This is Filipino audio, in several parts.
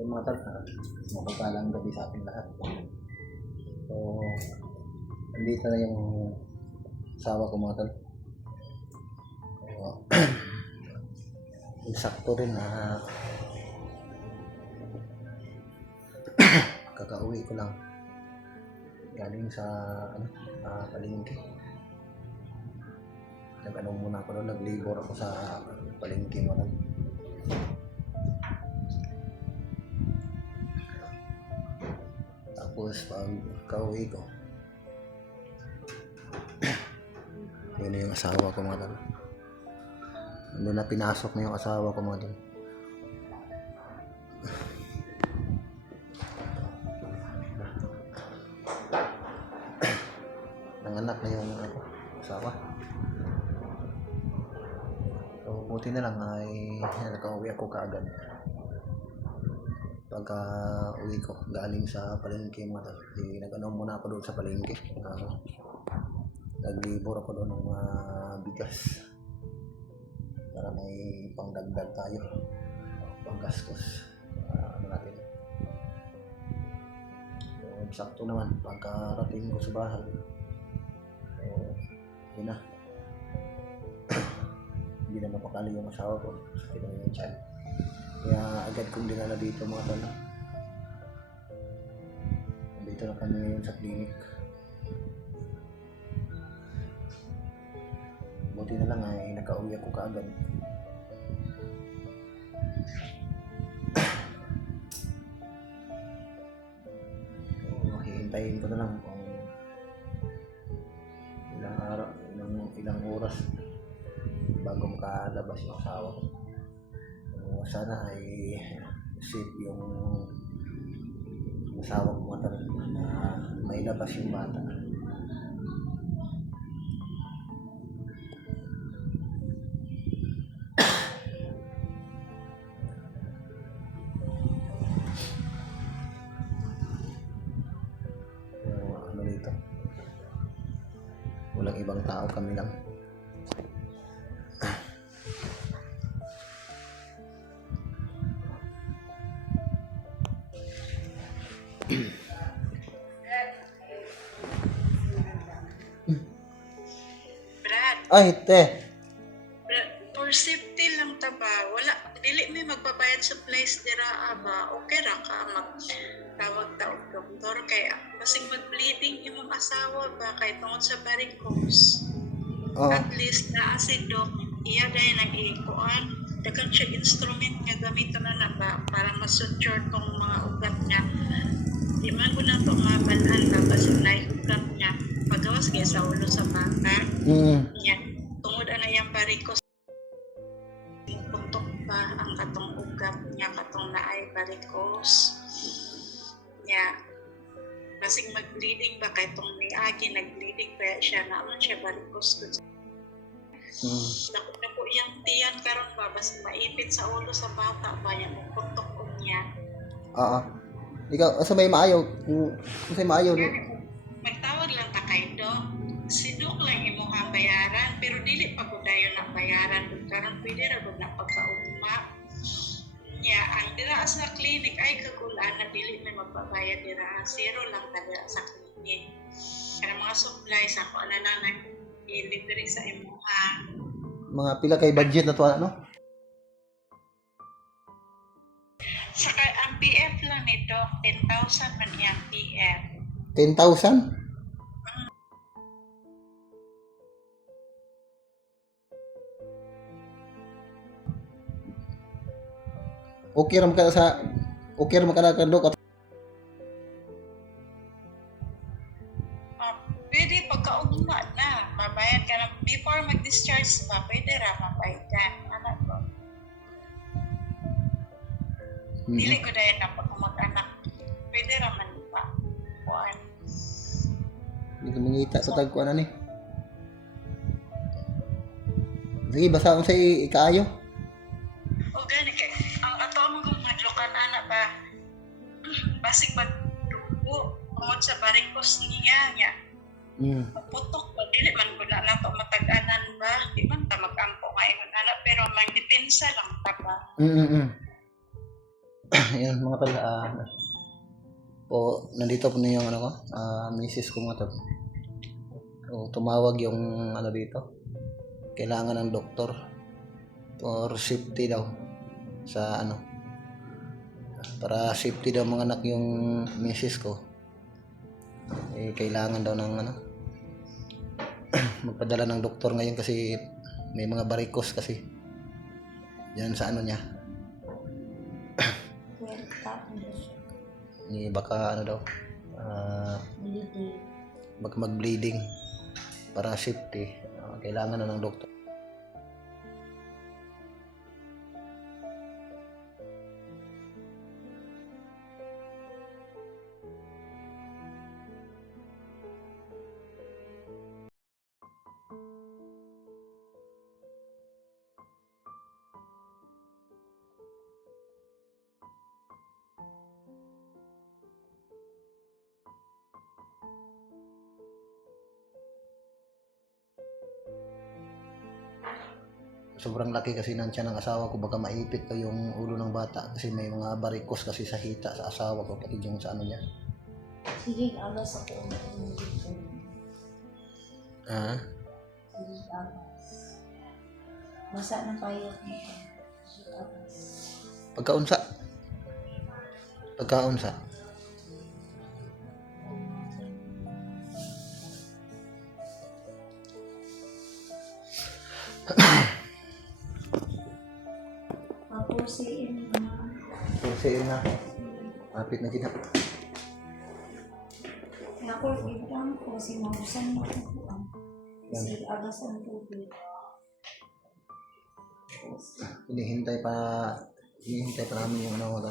Yung mga tal, mapagpalang gabi sa ating lahat. So, nandito na yung asawa ko mga tal. So, sakto rin na kakauwi ko lang galing sa palengke. Nag-ano muna ako doon, nag-labor ako sa palengke mo lang. Tapos pag kauwi ko, yun na yung asawa ko mga tal. Doon na pinasok na yung asawa ko mga tal. Nanganak na yung asawa. So buti na lang ay nakauwi ako kaagad. Pagka uwi ko galing sa palengke mga tal, nag-ano muna ako doon sa palengke. Naglibor ako doon ng bigas para may pangdagdag tayo, panggastos natin. So sakto naman pagkarating ko sa bahay. So yun na, hindi na mapakali yung asawa ko, sakit na yung tiyan. Kaya agad kong dinala dito mga tal. Dito na kami ngayon sa clinic. Buti na lang ay nakauwi ako kaagad. So, hihintayin ko na lang kung ilang araw, ilang oras bago makalabas yung asawa ko. Sana ay safe yung asawa ko mga tal na may labas yung bata. Ano dito, walang ibang tao, kami lang. Brad, Ay, te. for safety lang ta ba? Wala, dili may magbabayad sa place dira ba? Okay ra ka magtawag ta og doktor kay basig mag-bleeding imong asawa ba kay tungod sa varicose. Oo. At least naa si doc, iya dahil nag-iikuan. Dagang siya instrument nga gamiton na ba para ma-suture tong mga ugat niya. Di man ko na ito mabalaan ba basig naiugat niya. Pagawas kaya sa ulo sa bata. Niya, tungod na yung varicose, putok pa ang katong ugat niya, katong naay varicose. Niya, basig mag-bleeding ba kay tong niagi nag-bleeding kaya siya naman siya varicose. Naku yung tiyan karon ba basig maipit sa ulo sa bata ba yung putok niya. Oo. Ikaw, sa may maayaw, sa maayaw, no? Magtawag lang ta kay Doc. Si Doc lang imuhang bayaran, pero dili pa gud dayon na bayaran. Karon pwede ra gud na pagkaugma. Nya ang dira sa clinic ay kagulaan na dili may magbabayad dira. Zero lang ta dira sa clinic. Kaya mga supplies ako na lang i-libre sa imuha. Mga pila kay budget na to, ano? Saka ang PF lang ni Doc, 10,000 man yung PF. 10,000? Okay ram ka sa Dok. Pwede pagkaugma na, mabayad ka na. Before mag-discharge ba, pwede ra mabayad ka. Anak ko. Dili ko dahil na pag mag-anak. Pwede ra man pa. Kuan. Hindi ko mangita sa tagkuan ani. Sige, basta kung sa ikaayo. O gani kay ang ato mo kung madlokan anak ba. Basig magdugo tungod sa varicose niya nya. Putok ba dili man ko na nato matag-anan ba. Di man ta mag-ampo nga ingon anak pero magdepensa lang ta ba. Ayun mga tol, nandito po na yung ano ko, misis ko mga tol. So, tumawag yung ano dito, kailangan ng doktor for safety daw sa ano, para safety daw mga anak yung misis ko. Kailangan daw ng ano, magpadala ng doktor ngayon kasi may mga varicose kasi yan sa ano niya. Baka ano daw, baka mag-bleeding, para safety, kailangan na ng doktor. Sobrang laki kasi ng tiyan ng asawa ko, baka maipit ko yung ulo ng bata kasi may mga varicose kasi sa hita sa asawa ko, pati yung sa ano niya. Sige, alas ako. Sige, alas. Masa na kayo nito. Sige, alas. Pagkaunsa? Mapusiin na. Kursiin na. Mapit na kita. Kaya ako, ibang ko kasi mabusan na ako. Kasi alas ang tubig. Hinihintay pa namin yung ano,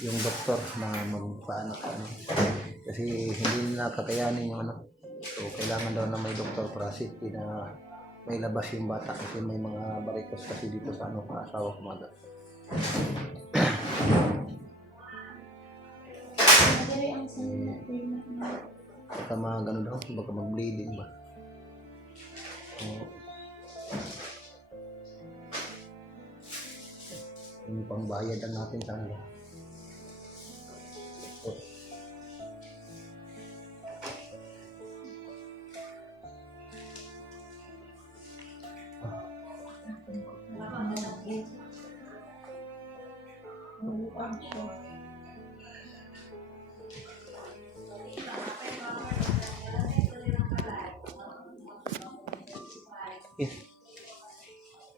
yung doktor na magpaanak ano. Kasi hindi nila kakayanin yung ano. So kailangan daw na may doktor para safety na may labas yung bata kasi may mga varicose kasi dito sa ano, asawa ko mga. Madali ang sanila. Baka gano daw, baka mag-bleeding ba. Yung pangbayad ang natin sa ano.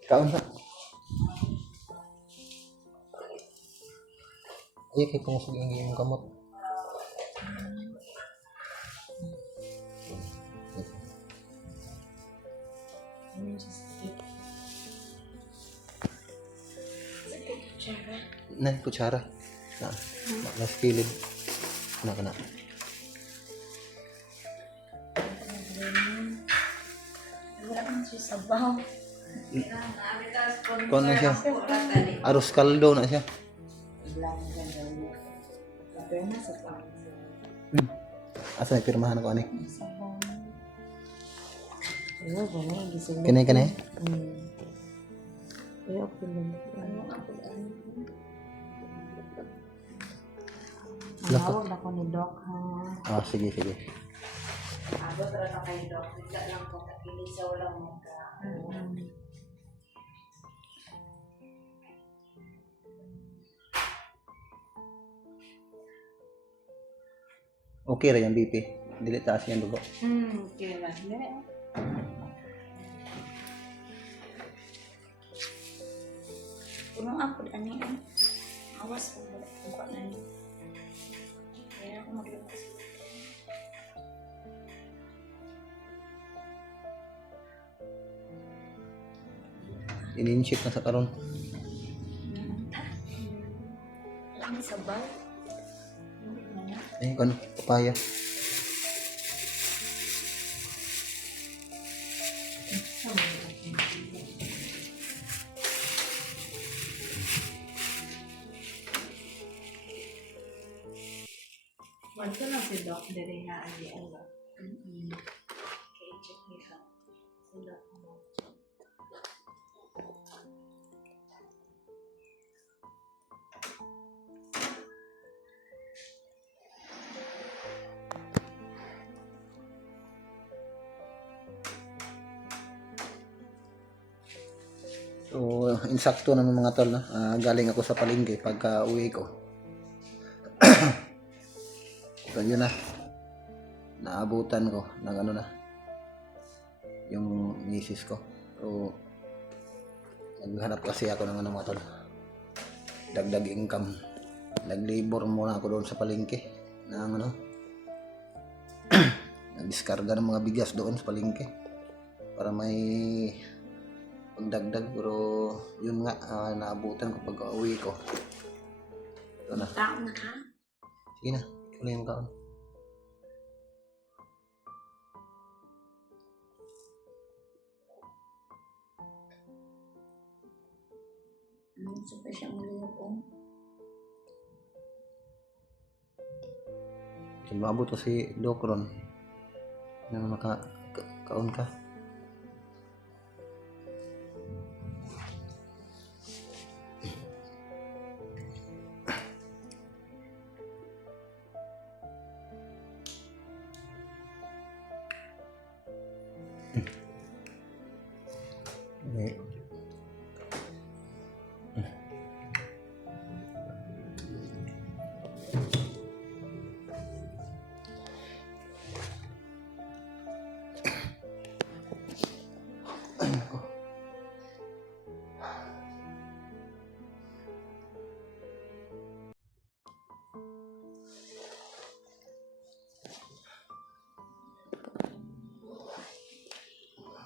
Kaon sa. Ay, kay kung sige yung kamot. Nan kutsara. Na skilid. Kana. Wala kang sabaw. Kuan na siya. Arroz kaldo na siya. Asa may pirmahan ako ani? Kanay. Tawag na ko ni Doc, ha? Sige. Abot na kay Doc. Bigla lang ko kakilig sa walang mga. Okay ra yung BP. Dili taas yan dugo. Okay lang. Puno ako ani. Awas ko ba na ni. Kaya ako maglabas. Ininchik na sa karon. Ang sabaw. Ay, ano? Papaya. Wala lang si Doc dari nga ang diala. Okay, check it out. Si Doc mo. So, insakto naman mga tol, no? Galing ako sa palengke pagka uwi ko. So, yun na. Naabutan ko ng ano na, yung misis ko. So, naghanap kasi ako ng ano mga tol, dagdag income. Nag-labor muna ako doon sa palengke ng ano, nag-diskarga ng mga bigas doon sa palengke para may pagdagdag. Pero yun nga, naabutan ko pag uwi ko. Ito na. Taon na ka? Sige na, ito na yung kaon. Sa pa siya malulong. Mabot ko si Doc ron na kaon ka. Okay.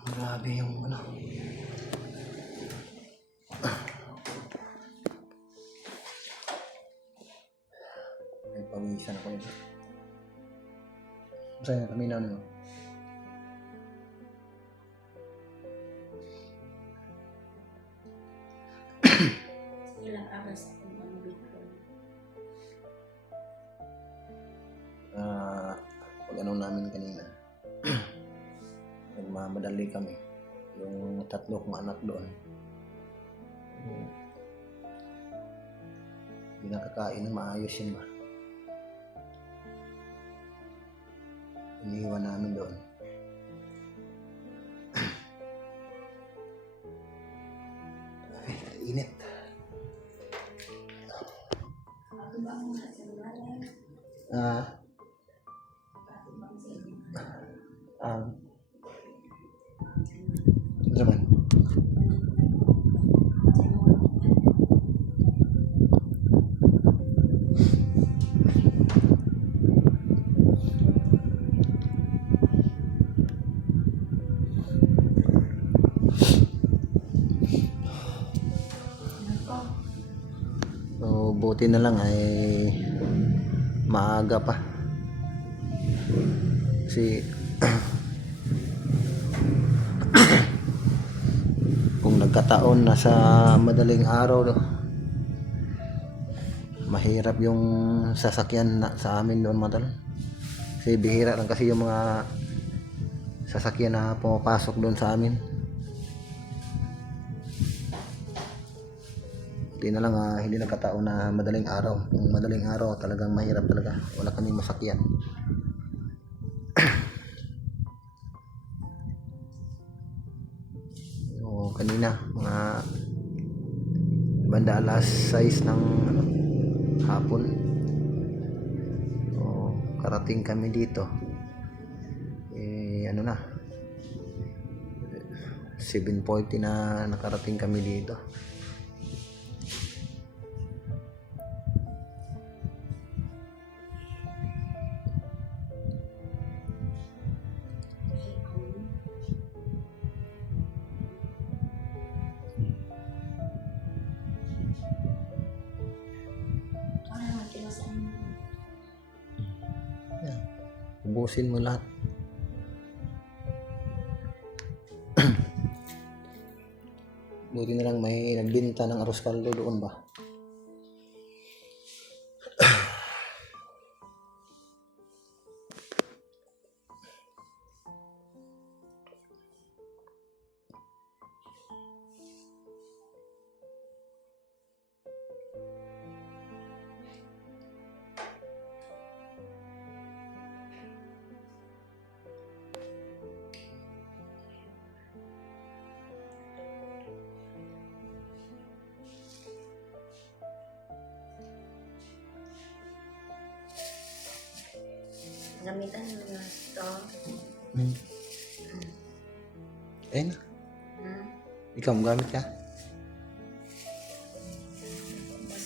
Grabe yung ano. May pawisan ako nito. Saan na kami na ano? Ilang aras kung ano bigro. Pag ano namin kanina. Nagmamadali kami. Yung tatlo kong anak doon. Hindi nakakain na maayos yun ba? Iniiwan namin doon. Ay, init. Ako ba ang nasa lalim? Ah, Ako ba ang sa inyo? naman. So, buti na lang ay maaga pa. Kasi kung nagkataon na sa madaling araw, no, mahirap yung sasakyan na sa amin doon madal. Kasi bihira lang kasi yung mga sasakyan na pumapasok doon sa amin. Hindi na lang hindi nagkataon na madaling araw. Kung madaling araw talagang mahirap talaga. Wala kaming masakyan. O kanina mga banda alas 6 ng hapon. O karating kami dito. Ano na 7:40 na nakarating kami dito. Ubusin mo lahat. Buti na lang may nagbenta ng arroz caldo doon ba. Gamitan mo na ito. Hmm. Ayun na. Hmm? Ikaw, gamit ka? Mas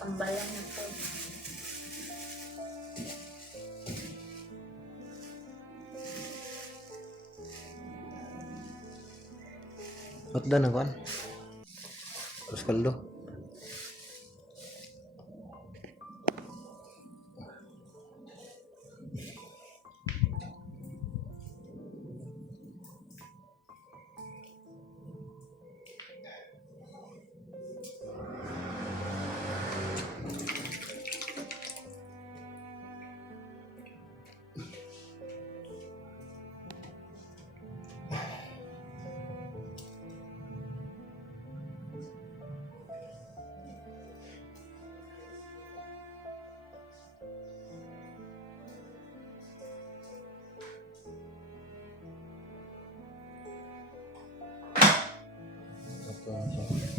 kambalan na ito. Ba't na nakuan? Terus kaldo. Ito.